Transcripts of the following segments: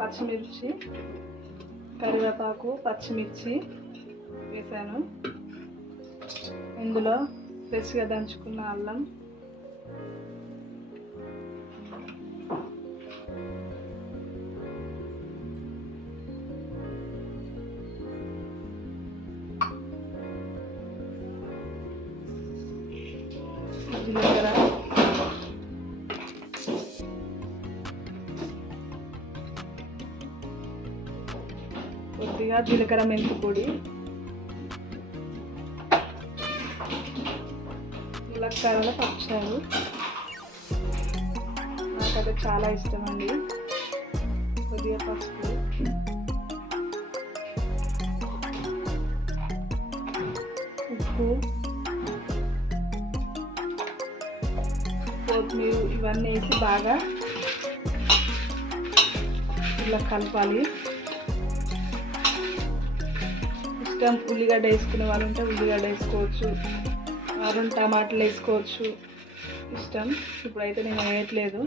పచ్చిమిర్చి, కరివేపాకు, పచ్చిమిర్చి వేసాను. ఇందులో ఫ్రెష్గా దంచుకున్న అల్లం, జీలకర్ర, కొద్దిగా జీలకర్ర మెంతి పొడి, ములక్కాడల పప్పుచారు నాకైతే చాలా ఇష్టం అండి. కొద్దిగా పసుపు, ఉప్పు, కొత్తిమీర ఇవన్నీ వేసి బాగా ఇలా కలపాలి. ఇష్టం ఉల్లిగడ్డ వేసుకునే వాళ్ళు ఉంటే ఉల్లిగడ్డ వేసుకోవచ్చు, 2 టమాటాలు వేసుకోవచ్చు ఇష్టం. ఇప్పుడైతే నేను వేయట్లేదు.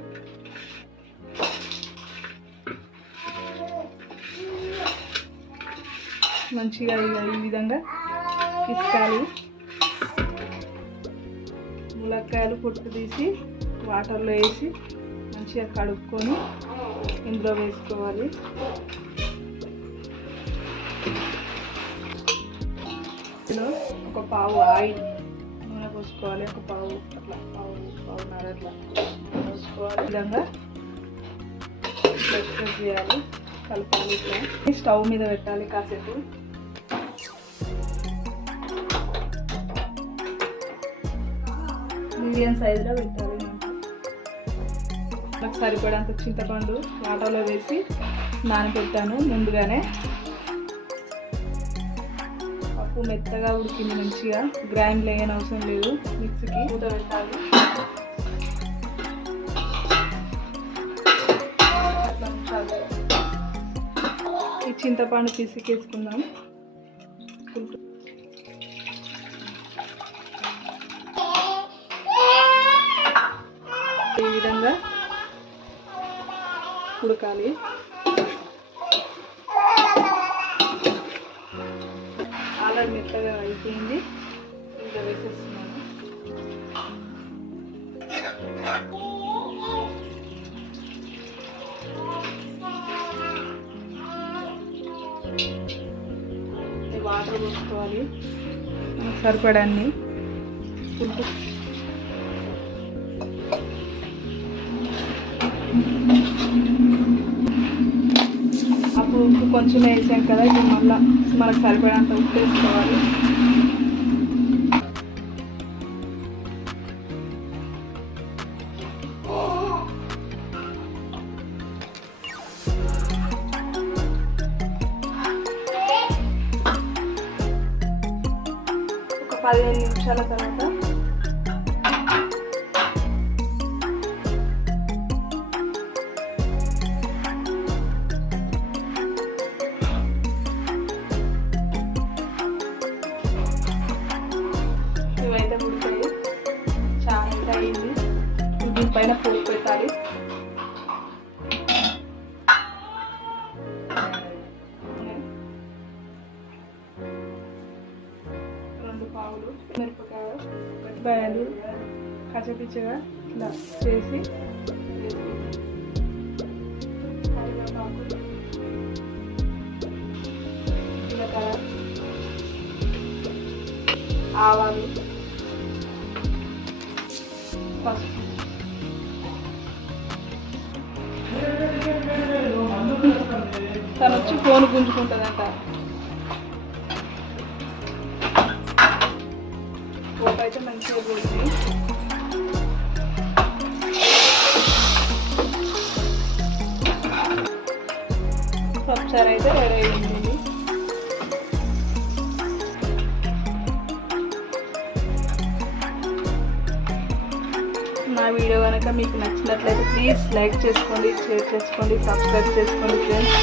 మంచిగా ఈ విధంగా పిసకాలి. ములక్కాయలు పొట్టు తీసి వాటర్లో వేసి మంచిగా కడుక్కొని ఇందులో వేసుకోవాలి. ఇందులో ఒక పావు ఆయిల్ నూనె పోసుకోవాలి. ఒక పావు అట్లా పావున్నర అట్లా పోసుకోవాలి. ఈ విధంగా ప్రెస్ చేయాలి, కలపాలి. ఇట్లా స్టవ్ మీద పెట్టాలి కాసేపు. మీడియం సైజులో పెట్టాలి. నాకు సరిపడంత చింతపండు వాటర్లో వేసి నానబెట్టాను ముందుగానే. పప్పు మెత్తగా ఉడికింది, మంచిగా గ్రైండ్ లేని అవసరం లేదు, మిక్సీకి మూత పెట్టాలి. అట్లా ఉంచాలి. ఈ చింతపండు పిసికేసుకుందాం. ఈ విధంగా ఉడకాలి. ఆల్రెడీ మెత్తగా అయిపోయింది. ఇంకా వేసేస్తున్నాను. వాటర్ పోసుకోవాలి సరిపడాన్ని. పులుపు అప్పుడు ఉప్పు కొంచెం వేసాం కదా, ఇప్పుడు మళ్ళీ మనకు సరిపడంత ఉప్పు వేసుకోవాలి. ఒక 15 నిమిషాల తర్వాత ఇవైతే ఉడికాయి. చాలా అయింది. దీనిపైన పోపు పెట్టాలి. రెండు పావులు మిరపకాయలు కచ్చపిచ్చగా ఇలా చేసి కరివేపాకు, జీలకర్ర, ఆవాలు, పసుపు, తను వచ్చి ఫోన్ గుంజుకుంటుందంట. పోపు అయితే మంచిగా పోయింది. పప్పుచారు అయితే రెడీ అయింది. నా వీడియో కనుక మీకు నచ్చినట్లయితే ప్లీజ్ లైక్ చేసుకోండి, షేర్ చేసుకోండి, సబ్స్క్రైబ్ చేసుకోండి ఫ్రెండ్స్.